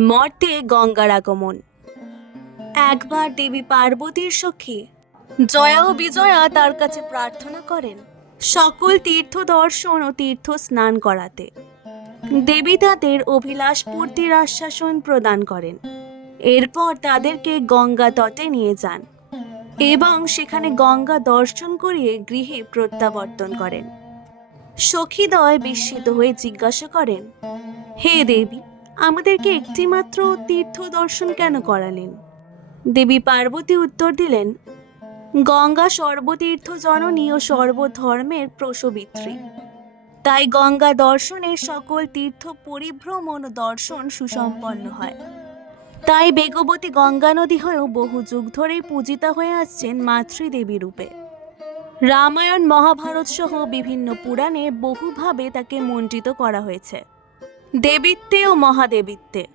মর্তে গঙ্গার আগমন। একবার দেবী পার্বতীর সখী জয়া ও বিজয়া তার কাছে প্রার্থনা করেন সকল তীর্থ দর্শন ও তীর্থ স্নান করাতে। দেবী তাদের অভিলাষ পূর্তির আশ্বাসন প্রদান করেন। এরপর তাদেরকে গঙ্গা তটে নিয়ে যান এবং সেখানে গঙ্গা দর্শন করিয়ে গৃহে প্রত্যাবর্তন করেন। সখীদয় বিস্মিত হয়ে জিজ্ঞাসা করেন, হে দেবী আমাদেরকে একটিমাত্র তীর্থ দর্শন কেন করালেন? দেবী পার্বতী উত্তর দিলেন, গঙ্গা সর্বতীর্থ জননী ও সর্বধর্মের প্রসবিত্রী। তাই গঙ্গা দর্শনের সকল তীর্থ পরিভ্রমণ দর্শন সুসম্পন্ন হয়। তাই বেগবতী গঙ্গা নদী হয়েও বহু যুগ ধরেই পূজিতা হয়ে আসছেন মাতৃদেবী রূপে। রামায়ণ, মহাভারত সহ বিভিন্ন পুরাণে বহুভাবে তাকে মণ্ডিত করা হয়েছে। দেবীত্বে ও মহাদেবীত্বে।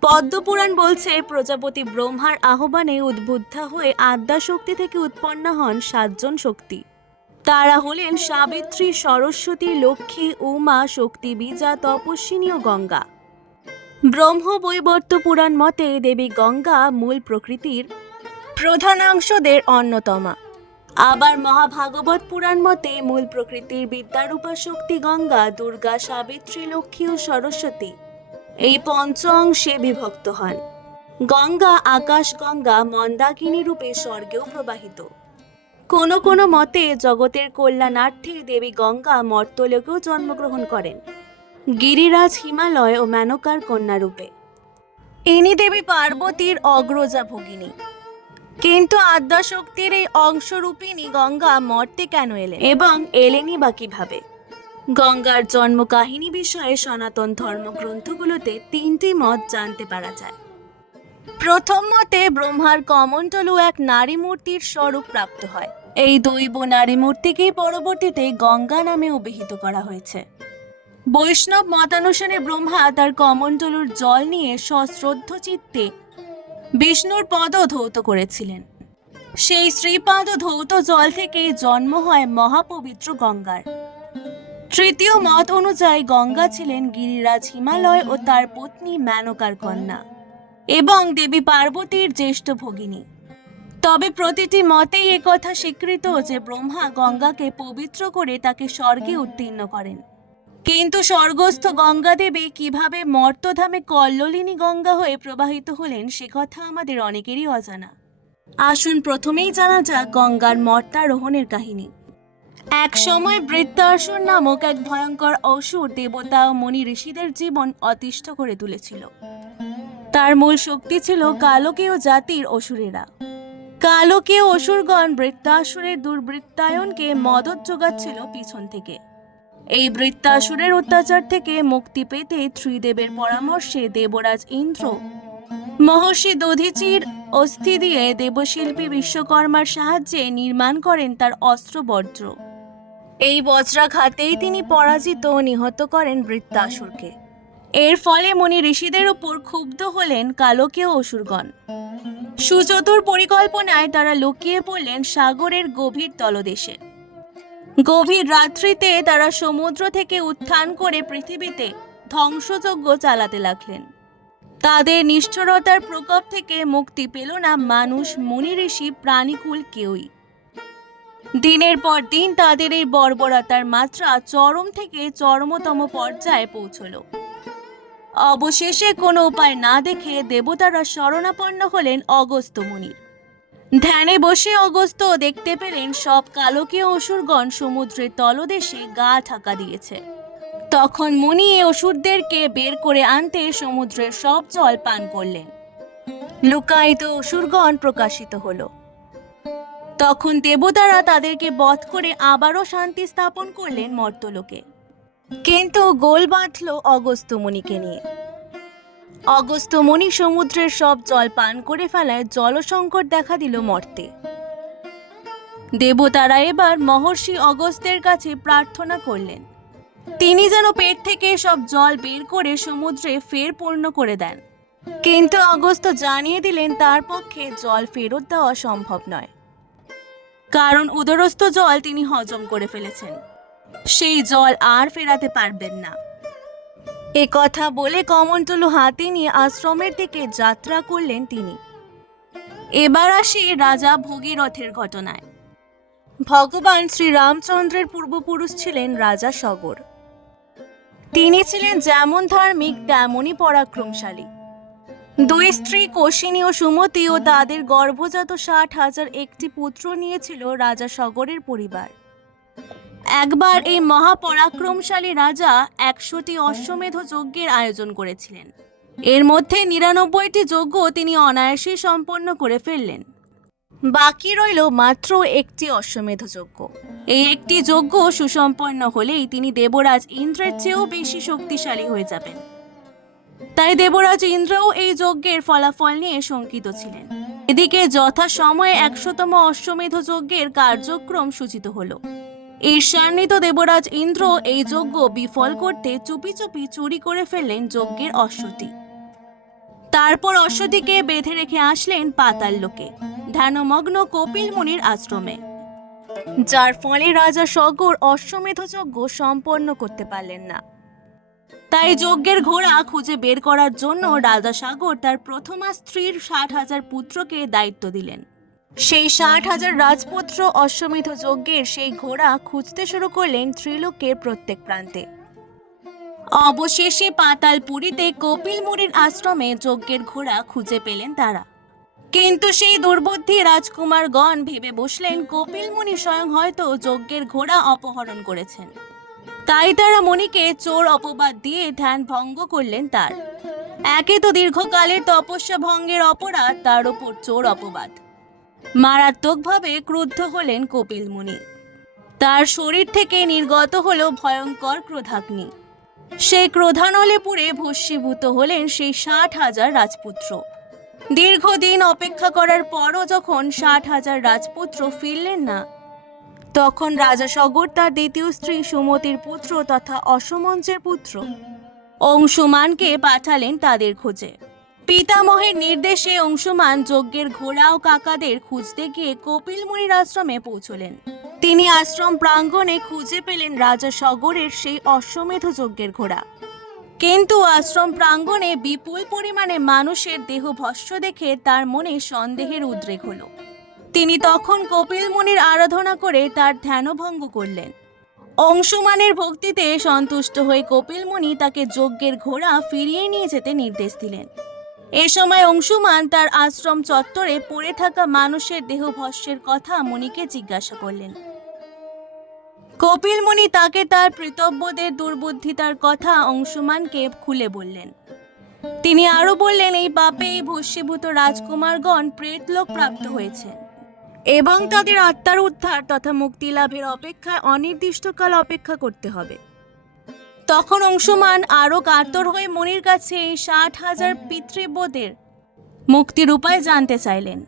পদ্মপুরাণ বলছে, প্রজাপতি ব্রহ্মার আহ্বানে উদ্বুদ্ধা হয়ে আদ্যা শক্তি থেকে উৎপন্ন হন সাতজন শক্তি। তারা হলেন সাবিত্রী, সরস্বতী, লক্ষ্মী, উমা শক্তি বীজা তপস্বিনী ও গঙ্গা। ব্রহ্ম বৈবর্ত পুরাণ মতে দেবী গঙ্গা মূল প্রকৃতির প্রধানাংশদের অন্যতমা। আবার মহাভাগবত পুরাণ মতে মূল প্রকৃতির বিদ্যারূপা শক্তি গঙ্গা, দুর্গা, সাবিত্রী, লক্ষ্মী ও সরস্বতী। এই পঞ্চ অংশে বিভক্ত হন। গঙ্গা আকাশ গঙ্গা মন্দাকিনী রূপে স্বর্গেও প্রবাহিত। কোন কোন মতে জগতের কল্যাণার্থে দেবী গঙ্গা মর্তলোকেও জন্মগ্রহণ করেন। গিরিরাজ হিমালয় ও মেনকার কন্যা রূপে। ইনি দেবী পার্বতীর অগ্রজা ভগিনী। কিন্তু আদ্যাশক্তির এই অংশরূপিণী গঙ্গা মর্তে কেন এলেন? এবং এলেনই বা কীভাবে? গঙ্গার জন্ম কাহিনী বিষয়ে সনাতন ধর্মগ্রন্থগুলোতে তিনটি মত জানতে পারা যায়। প্রথম মতে ব্রহ্মার কমণ্ডলু এক নারী মূর্তির স্বরূপ প্রাপ্ত হয়। এই দৈব নারী মূর্তিকেই পরবর্তীতে গঙ্গা নামে অভিহিত করা হয়েছে। বৈষ্ণব মতানুসারে ব্রহ্মা তার কমণ্ডলুর জল নিয়ে সশ্রদ্ধ চিত্তে বিষ্ণুর পদ ধৌত করেছিলেন। সেই শ্রীপাদ ধৌত জল থেকে জন্ম হয় মহাপবিত্র গঙ্গার। তৃতীয় মত অনুযায়ী গঙ্গা ছিলেন গিরিরাজ হিমালয় ও তার পত্নী মেনকার কন্যা এবং দেবী পার্বতীর জ্যেষ্ঠ ভগিনী। তবে প্রতিটি মতেই একথা স্বীকৃত যে ব্রহ্মা গঙ্গাকে পবিত্র করে তাকে স্বর্গে উত্তীর্ণ করেন। কিন্তু স্বর্গস্থ গঙ্গা দেবী কীভাবে মর্তধামে কল্লোলিনী গঙ্গা হয়ে প্রবাহিত হলেন, সে কথা আমাদের অনেকেরই অজানা। আসুন প্রথমেই জানা যাক গঙ্গার মর্তারোহণের কাহিনী। এক সময় বৃত্তাসুর নামক এক ভয়ঙ্কর অসুর দেবতা ও মণি ঋষিদের জীবন অতিষ্ঠ করে তুলেছিল। তার মূল শক্তি ছিল কালকেয় জাতির অসুরেরা। কালকেয় অসুরগণ বৃত্তাসুরের দুর্বৃত্তায়নকে মদত যোগাচ্ছিল পিছন থেকে। এই বৃত্তাসুরের অত্যাচার থেকে মুক্তি পেতে ত্রিদেবের পরামর্শে দেবরাজ ইন্দ্র, মহর্ষি দধিচির অস্থি দিয়ে দেবশিল্পী বিশ্বকর্মার সাহায্যে নির্মাণ করেন তার অস্ত্র বজ্র এই বজ্রাঘাতেই তিনি পরাজিত নিহত করেন বৃত্তাসুরকে। এর ফলে মনি ঋষিদের উপর ক্ষুব্ধ হলেন কালকেয় অসুরগণ। সুচতুর পরিকল্পনায় তারা লুকিয়ে পড়লেন সাগরের গভীর তলদেশে। গভীর রাত্রিতে তারা সমুদ্র থেকে উত্থান করে পৃথিবীতে ধ্বংসযজ্ঞ চালাতে লাগলেন। তাদের নিষ্ঠুরতার প্রকোপ থেকে মুক্তি পেল না মানুষ, মুনি ঋষি, প্রাণীকুল কেউই। দিনের পর দিন তাদের এই বর্বরতার মাত্রা চরম থেকে চরমতম পর্যায়ে পৌঁছল। অবশেষে কোনো উপায় না দেখে দেবতারা শরণাপন্ন হলেন অগস্ত্য মুনির। ধ্যানে বসে অগস্ত দেখতে পেলেন সব কালকীয় অসুরগণ সমুদ্রের তলদেশে গা ঢাকা দিয়েছে। তখন মুনি অসুরদেরকে বের করে আনতে সমুদ্রের সব জল পান করলেন। লুকায়িত অসুরগণ প্রকাশিত হল। তখন দেবতারা তাদেরকে বধ করে আবারও শান্তি স্থাপন করলেন মর্তলোকে। কিন্তু গোল বাঁধল অগস্ত্য মুনিকে নিয়ে। অগস্ত্য মুনি সমুদ্রের সব জল পান করে ফেলায় জলসংকট দেখা দিল মর্তে। দেবতারা এবার মহর্ষি অগস্ত্যের কাছে প্রার্থনা করলেন। তিনি যেন পেট থেকে সব জল বের করে সমুদ্রে ফের পূর্ণ করে দেন। কিন্তু অগস্ত জানিয়ে দিলেন, তার পক্ষে জল ফেরত দেওয়া সম্ভব নয়। কারণ উদরস্থ জল তিনি হজম করে ফেলেছেন। সেই জল আর ফেরাতে পারবেন না। এ কথা বলে কমণ্ডলু হাতে নিয়ে আশ্রমের দিকে যাত্রা করলেন তিনি। এবার আসি রাজা ভগীরথের ঘটনায়। ভগবান শ্রীরামচন্দ্রের পূর্বপুরুষ ছিলেন রাজা সগর। তিনি ছিলেন যেমন ধার্মিক, তেমনই পরাক্রমশালী। দুই স্ত্রী কোশিনী ও সুমতি ও তাদের গর্ভজাত ষাট হাজার একটি পুত্র নিয়েছিল রাজা সগরের পরিবার। একবার এই মহাপরাক্রমশালী রাজা একশোটি অশ্বমেধ যজ্ঞের আয়োজন করেছিলেন। এর মধ্যে নিরানব্বইটি যজ্ঞ তিনি অনায়াসেই সম্পন্ন করে ফেললেন। বাকি রইল মাত্র একটি অশ্বমেধ যজ্ঞ। এই একটি যজ্ঞ সুসম্পন্ন হলেই তিনি দেবরাজ ইন্দ্রের চেয়েও বেশি শক্তিশালী হয়ে যাবেন। তাই দেবরাজ ইন্দ্রও এই যজ্ঞের ফলাফল নিয়ে শঙ্কিত ছিলেন। এদিকে যথা সময়ে একশোতম অশ্বমেধ যজ্ঞের কার্যক্রম সূচিত হলো। ঈর্ষান্বিত দেবরাজ ইন্দ্র এই যজ্ঞ বিফল করতে চুপি চুপি চুরি করে ফেললেন যজ্ঞের অশ্বটি তারপর অশ্বটিকে বেঁধে রেখে আসলেন পাতাল লোকে, ধ্যানমগ্ন কপিল মুনির আশ্রমে। যার ফলে রাজা সগর অশ্বমেধ যজ্ঞ সম্পন্ন করতে পারলেন না। তাই যজ্ঞের ঘোড়া খুঁজে বের করার জন্য রাজা সাগর তার প্রথমা স্ত্রীর ষাট হাজার পুত্রকে দায়িত্ব দিলেন। সেই ষাট হাজার রাজপুত্র অশ্বমেধ যজ্ঞের সেই ঘোড়া খুঁজতে শুরু করলেন ত্রিলোকের প্রত্যেক প্রান্তে। অবশেষে পাতালপুরীতে কপিল মুনির আশ্রমে যজ্ঞের ঘোড়া খুঁজে পেলেন তারা। কিন্তু সেই দুর্বুদ্ধি রাজকুমারগণ ভেবে বসলেন, কপিল মুনি স্বয়ং হয়তো যজ্ঞের ঘোড়া অপহরণ করেছেন। তাই তারা মণিকে চোর অপবাদ দিয়ে ধ্যান ভঙ্গ করলেন তার। একে তো দীর্ঘকালের তপস্যা ভঙ্গের অপরাধ, তার ওপর চোর অপবাদ। মারাত্মকভাবে ক্রুদ্ধ হলেন কপিল মুনি। তার শরীর থেকে নির্গত হল ভয়ঙ্কর ক্রোধাগ্নি। সেই ক্রোধানলে পুড়ে ভস্মীভূত হলেন সেই ষাট হাজার রাজপুত্র। দীর্ঘদিন অপেক্ষা করার পরও যখন ষাট হাজার রাজপুত্র ফিরলেন না, তখন রাজা সগর তার দ্বিতীয় স্ত্রী সুমতির পুত্র তথা অসমঞ্চের পুত্র অংশুমানকে পাঠালেন তাদের খোঁজে। পিতামহের নির্দেশে অংশুমান যজ্ঞের ঘোড়া ও কাকাদের খুঁজতে গিয়ে কপিল মুনির আশ্রমে পৌঁছলেন। তিনি আশ্রম প্রাঙ্গণে খুঁজে পেলেন রাজা সগরের সেই অশ্বমেধ যজ্ঞের ঘোড়া। কিন্তু আশ্রম প্রাঙ্গণে বিপুল পরিমাণে মানুষের দেহ ভস্য দেখে তার মনে সন্দেহের উদ্রেক হল। তিনি তখন কপিল মুনির আরাধনা করে তার ধ্যানভঙ্গ করলেন। অংশমানের ভক্তিতে সন্তুষ্ট হয়ে কপিল মুনি তাকে যজ্ঞের ঘোড়া ফিরিয়ে নিয়ে যেতে নির্দেশ দিলেন। এ সময় অংশুমান তার আশ্রম চত্বরে পড়ে থাকা মানুষের দেহ ভস্যের কথা মুনিকে জিজ্ঞাসা করলেন। কপিল মুনি তাকে তার প্রীতব্যদের দুর্বুদ্ধিতার কথা অংশুমানকে খুলে বললেন। তিনি আরও বললেন, এই পাপে এই ভস্মীভূত রাজকুমারগণ প্রেতলোক প্রাপ্ত হয়েছেন এবং তাদের আত্মার উদ্ধার তথা মুক্তি লাভের অপেক্ষায় অনির্দিষ্টকাল অপেক্ষা করতে হবে। তখন অংশুমান আরও কাতর হয়ে মনির কাছে এই ষাট হাজার পিতৃব্যদের মুক্তির উপায় জানতে চাইলেন।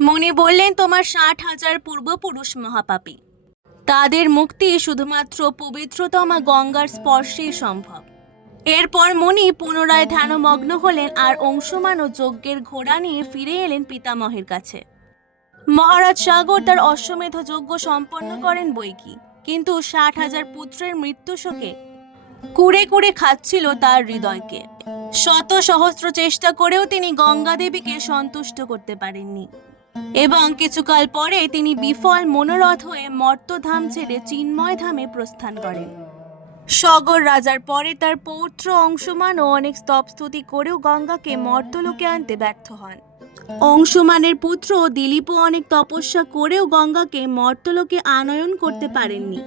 মনি বললেন, তোমার ষাট হাজার পূর্বপুরুষ মহাপাপী। তাদের মুক্তি শুধুমাত্র পবিত্রতমা গঙ্গার স্পর্শেই সম্ভব। এরপর মণি পুনরায় ধ্যানমগ্ন হলেন আর অংশুমান ও যজ্ঞের ঘোড়া নিয়ে ফিরে এলেন পিতামহের কাছে। মহারাজ সাগর তার অশ্বমেধ যজ্ঞ সম্পন্ন করেন বইকি কিন্তু ষাট হাজার পুত্রের মৃত্যু শোকে কুড়ে কুড়ে খাচ্ছিল তার হৃদয়কে। শত সহস্র চেষ্টা করেও তিনি গঙ্গা দেবীকে সন্তুষ্ট করতে পারেননি। এবং কিছুকাল পরে তিনি বিফল মনোরথ হয়ে মর্তধাম ছেড়ে চিন্ময় ধামে প্রস্থান করেন। সগর রাজার পরে তার পৌত্র অংশমান ও অনেক স্তবস্তুতি করেও গঙ্গাকে মর্তলোকে আনতে ব্যর্থ হন। অংশমানের পুত্র দিলীপও অনেক তপস্যা করেও গঙ্গাকে মর্তলোকে আনয়ন করতে পারেননি।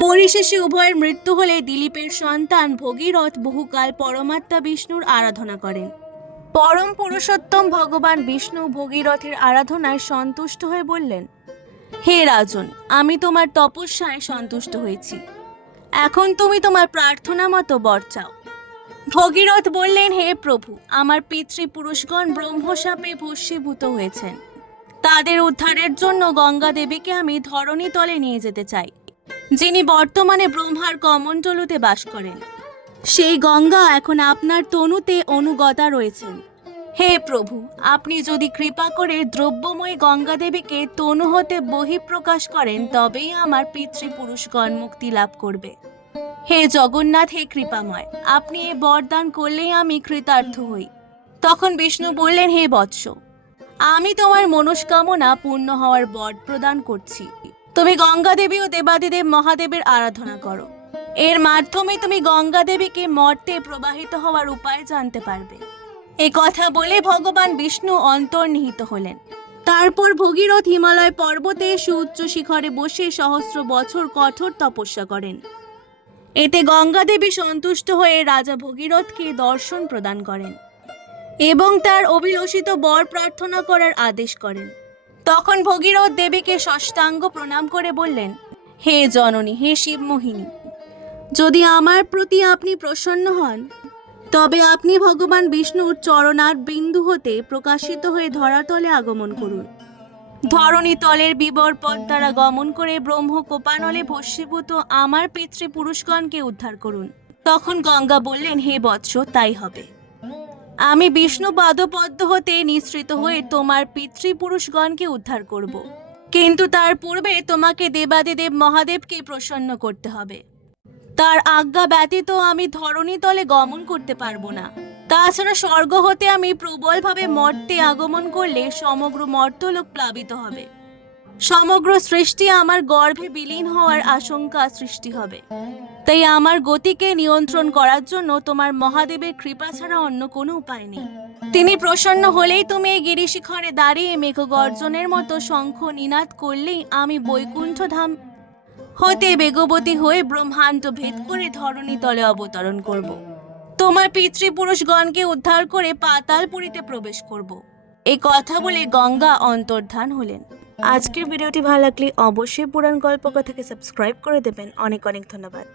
পরিশেষে উভয়ের মৃত্যু হলে দিলীপের সন্তান ভগীরথ বহুকাল পরমাত্মা বিষ্ণুর আরাধনা করেন। পরম পুরুষোত্তম ভগবান বিষ্ণু ভগীরথের আরাধনায় সন্তুষ্ট হয়ে বললেন, হে রাজন, আমি তোমার তপস্যায় সন্তুষ্ট হয়েছি। এখন তুমি তোমার প্রার্থনা মতো বর চাও। ভগীরথ বললেন, হে প্রভু, আমার পিতৃপুরুষগণ ব্রহ্মশাপে ভস্মীভূত হয়েছেন। তাদের উদ্ধারের জন্য গঙ্গা দেবীকে আমি ধরণী তলে নিয়ে যেতে চাই। যিনি বর্তমানে ব্রহ্মার কমণ্ডলুতে বাস করেন। সেই গঙ্গা এখন আপনার তনুতে অনুগতা রয়েছেন। হে প্রভু, আপনি যদি কৃপা করে দ্রব্যময় গঙ্গা দেবীকে তনু হতে বহিঃপ্রকাশ করেন, তবেই আমার পিতৃপুরুষগণ মুক্তি লাভ করবে। হে জগন্নাথ, হে কৃপাময়, আপনি এ বরদান করলেই আমি কৃতার্থ হই। তখন বিষ্ণু বললেন, হে বৎস, আমি তোমার মনস্কামনা পূর্ণ হওয়ার বর প্রদান করছি। তুমি গঙ্গা দেবী ও দেবাদিদেব মহাদেবের আরাধনা করো। এর মাধ্যমে তুমি গঙ্গা দেবীকে মর্তে প্রবাহিত হওয়ার উপায় জানতে পারবে। এ কথা বলে ভগবান বিষ্ণু অন্তর্নিহিত হলেন। তারপর ভগীরথ হিমালয় পর্বতে সুউচ্চ শিখরে বসে সহস্র বছর কঠোর তপস্যা করেন। এতে গঙ্গা দেবী সন্তুষ্ট হয়ে রাজা ভগীরথকে দর্শন প্রদান করেন এবং তার অভিলষিত বর প্রার্থনা করার আদেশ করেন। তখন ভগীরথ দেবীকে ষষ্ঠাঙ্গ প্রণাম করে বললেন, হে জননী, হে শিবমোহিনী, যদি আমার প্রতি আপনি প্রসন্ন হন, তবে আপনি ভগবান বিষ্ণুর চরণার বিন্দু হতে প্রকাশিত হয়ে ধরাতলে আগমন করুন। ধরণী তলের বিবর পথ দ্বারা গমন করে ব্রহ্ম কোপানলে ভস্মীভূত আমার পিতৃপুরুষগণকে উদ্ধার করুন। তখন গঙ্গা বললেন, হে বৎস, তাই হবে। আমি বিষ্ণু পাদপদ্ম হতে নিঃসৃত হয়ে তোমার পিতৃপুরুষগণকে উদ্ধার করব। কিন্তু তার পূর্বে তোমাকে দেবাদিদেব মহাদেবকে প্রসন্ন করতে হবে। তার আজ্ঞা ব্যতীত আমি ধরণীতলে গমন করতে পারব না। তাছাড়া স্বর্গ হতে আমি প্রবলভাবে মর্তে আগমন করলে সমগ্র মর্তলোক প্লাবিত হবে। সমগ্র সৃষ্টি আমার গর্ভে বিলীন হওয়ার আশঙ্কা সৃষ্টি হবে তাই আমার গতিকে নিয়ন্ত্রণ করার জন্য তোমার মহাদেবের কৃপা ছাড়া অন্য কোনো উপায় নেই তিনি প্রসন্ন হলেই তুমি এই গিরিশিখরে দাঁড়িয়ে মেঘ গর্জনের মতো শঙ্খ নিনাদ করলেই আমি বৈকুণ্ঠ ধাম হতে বেগবতী হয়ে ব্রহ্মাণ্ড ভেদ করে ধরণী তলে অবতরণ করব। তোমার পিতৃপুরুষগণকে উদ্ধার করে পাতালপুরীতে প্রবেশ করব। এই কথা বলে গঙ্গা অন্তর্ধান হলেন আজকের ভিডিওটি ভালো লাগলে অবশ্যই পুরাণ গল্পকথাকে সাবস্ক্রাইব করে দেবেন। অনেক অনেক ধন্যবাদ।